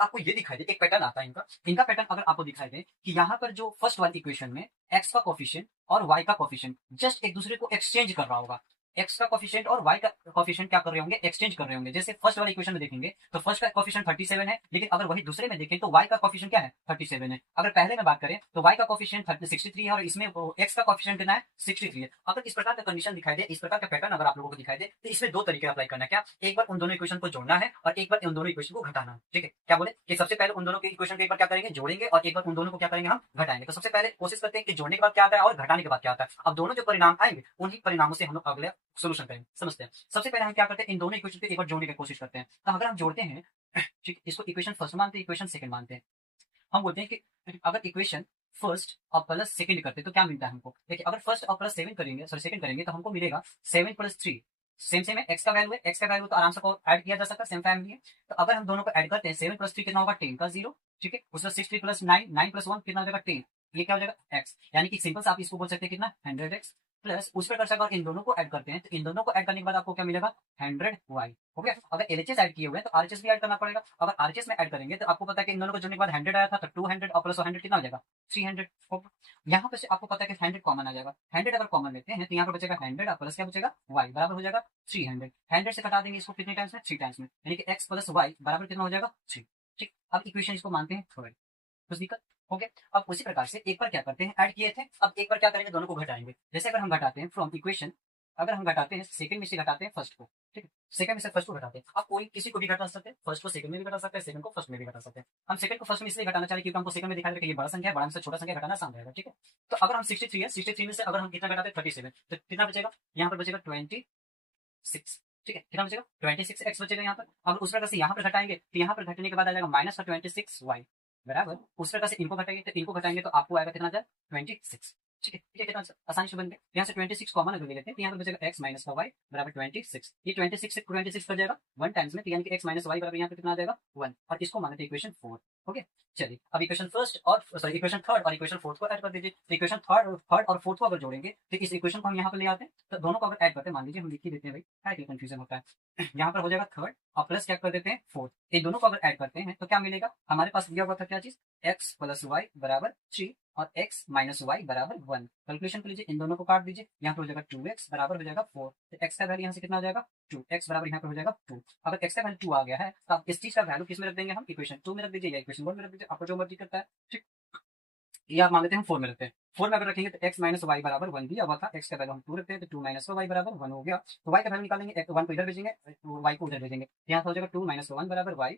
आपको ये दिखाई दे, एक पैटर्न आता है इनका, इनका पैटर्न अगर आपको दिखाई दे कि यहाँ पर जो फर्स्ट वाली इक्वेशन में एक्स का कोफिशिएंट और वाई का कोफिशिएंट जस्ट एक दूसरे को एक्सचेंज कर रहा होगा, एक्स का कोफिशिएंट और वाई का कोफिशिएंट क्या कर रहे होंगे, एक्सचेंज कर रहे होंगे। जैसे फर्स्ट वाले इक्वेशन में देखेंगे तो फर्स्ट का कोफिशिएंट 37 है, लेकिन अगर वही दूसरे में देखें तो वाई का कोफिशिएंट क्या है, 37 है। अगर पहले में बात करें तो वाई का कोफिशिएंट 63 है और इसमें एक्स का कोफिशिएंट कितना है, 63 है। अगर इस प्रकार का कंडीशन दिखाई दे, इस प्रकार का पैटर्न अगर आप लोगों को दिखाई दे, तो इसमें दो तरीके अप्लाई करना है। क्या, एक बार उन दोनों इक्वेशन को जोड़ना है और एक बार उन दोनों इक्वेशन को घटाना है। ठीक है, क्या बोले कि सबसे पहले उन दोनों के इक्वेशन को एक बार क्या करेंगे, जोड़ेंगे और एक बार उन दोनों को क्या करेंगे, हम घटाएंगे। तो सबसे पहले कोशिश करते हैं कि जोड़ने के बाद क्या आता है और घटाने के बाद क्या आता है। अब दोनों जो परिणाम आएंगे उन्हीं परिणामों से हम लोग अगले सोल्यूशन करेंगे, समझते हैं। सबसे पहले हम क्या करते हैं, इन दोनों इक्वेशन को एक बार जोड़ने की कोशिश करते हैं। तो अगर हम जोड़ते हैं, ठीक है, इसको इक्वेशन फर्स्ट मानते हैं, इक्वेशन सेकंड मानते हैं। हम बोलते हैं कि अगर इक्वेशन फर्स्ट और प्लस सेकंड करते हैं तो क्या मिलता है हमको। देखिए, अगर फर्स्ट और प्लस सेवन करेंगे, सॉरी सेकंड करेंगे, तो हमको मिलेगा 7 + 3। सेम सेम है, एक्स का वैल्यू है, एक्स का वैल्यू तो आराम से ऐड किया जा सकता है, सेम फैमिली है। तो अगर हम दोनों को ऐड करते हैं, 7 + 3 कितना होगा, 10 का 0। ठीक है, उसका 63 + 9, 9 + 1 कितना हो जाएगा, 10। ये क्या हो जाएगा, एक्स। यानी कि सिंपल से आप इसको बोल सकते हैं कितना, 100x प्लस उस प्रकार से अगर इन दोनों को ऐड करते हैं तो इन दोनों को ऐड करने के बाद आपको क्या मिलेगा, 100y। हो गया। अगर एलएचएस ऐड किए हुए हैं तो आरएचएस भी ऐड करना पड़ेगा। अगर आरएचएस में ऐड करेंगे तो आपको पता है कि इन दोनों को जोड़ने के बाद 100 आया था, तो 200 और प्लस 100 कितना हो जाएगा, 300। यहाँ पे से आपको पता है कि 100 कॉमन आ जाएगा। 100 अगर कॉमन लेते हैं तो यहाँ पर बचेगा 100 और प्लस क्या बचेगा, y बराबर हो जाएगा 300। 100 से कटा देंगे इसको कितने टाइम्स में, 3 टाइम्स में, यानी कि x + y बराबर कितना हो जाएगा, 3। ठीक, अब इक्वेशन इसको मानते हैं थर्ड। कुछ दिक्कत, हो गया। अब उसी प्रकार से एक बार क्या करते हैं, ऐड किए थे, अब एक बार क्या करेंगे, दोनों को घटाएंगे। जैसे अगर हम घटाते हैं फ्रॉम इक्वेशन, अगर हम घटाते हैं सेकंड में से घटाते हैं फर्स्ट को, ठीक है, सेकंड में से फर्स्ट को घटाते हैं। अब कोई किसी को भी घटा सकते हैं, फर्स्ट को सेकंड में भी घटा सकते हैं, सेकंड को फर्स्ट में भी घटा सकते हैं। हम सेकंड को फर्स्ट में इसलिए घटाना चाहिए क्योंकि हमको सेकंड में दिखाई दे रहा है कि ये बड़ा संख्या है, बड़ा में से छोटा संख्या घटाना आसान रहेगा। ठीक है, तो अगर हम 63 है, 63 में से अगर हम कितना घटाते हैं, 37, तो कितना बचेगा, यहाँ पर बचेगा 26। ठीक है, कितना बचेगा, 26x बचेगा यहाँ पर। अब उस प्रकार से यहाँ पर घटाएंगे तो यहाँ पर घटने के बाद आ जाएगा -26y बराबर। उस प्रकार से इनको घटाएंगे तो इनको घटाएंगे तो आपको आएगा कितना आ जाएगा, 26। ठीक है, ये कितना आसानी से बन गया। यहाँ से 26 कॉमन अगर ले लेते हैं तो यहाँ पर बचेगा x - y बराबर 26। ये 26 से 26 कर जाएगा 1 टाइम्स में, तो यानी कि x - y बराबर यहाँ पे कितना आ जाएगा, 1। और इसको मानते हैं इक्वेशन 4। ओके, चलिए अब इक्वेशन फर्स्ट और सॉरी इक्वेशन थर्ड और इक्वेशन फोर्थ को ऐड कर दीजिए। तो इक्वेशन थर्ड और फोर्थ को अगर जोड़ेंगे तो इस इक्वेशन को हम यहाँ पर ले आते हैं, तो दोनों को अगर ऐड करते हैं, मान लीजिए हम लिख ही देते हैं भाई, क्या कि कंफ्यूजन होता है। यहाँ पर हो जाएगा थर्ड और प्लस क्या कर देते हैं, फोर्थ। इन दोनों को अगर ऐड करते हैं तो क्या मिलेगा, हमारे पास दिया हुआ था क्या चीज, x + y बराबर 3 और x - y बराबर 1। कैलकुलेशन कर लीजिए, इन दोनों को काट दीजिए, यहाँ पर हो जाएगा 2x बराबर हो जाएगा 4। तो x का वैल्यू यहाँ से कितना आ जाएगा, 2। x बराबर यहाँ पर हो जाएगा 2। अगर x का वैल्यू 2 आ गया है तो आप इस चीज का वैल्यू किस में रख देंगे, हम इक्वेशन 2 में रख दीजिए या इक्वेशन 1 में रख दीजिए, आपको जो मर्जी करता है। ठीक, ये आप मान लेते हैं हम 4 में रखते हैं। 4 में अगर रखेंगे तो x - y बराबर 1 दिया हुआ था, x का वैल्यू हम 2 रखते हैं तो 2 - y बराबर 1 हो गया। तो y का वैल्यू निकालेंगे, 1 को इधर भेजेंगे, y को उधर भेजेंगे, यहाँ पर हो जाएगा 2 - 1 बराबर y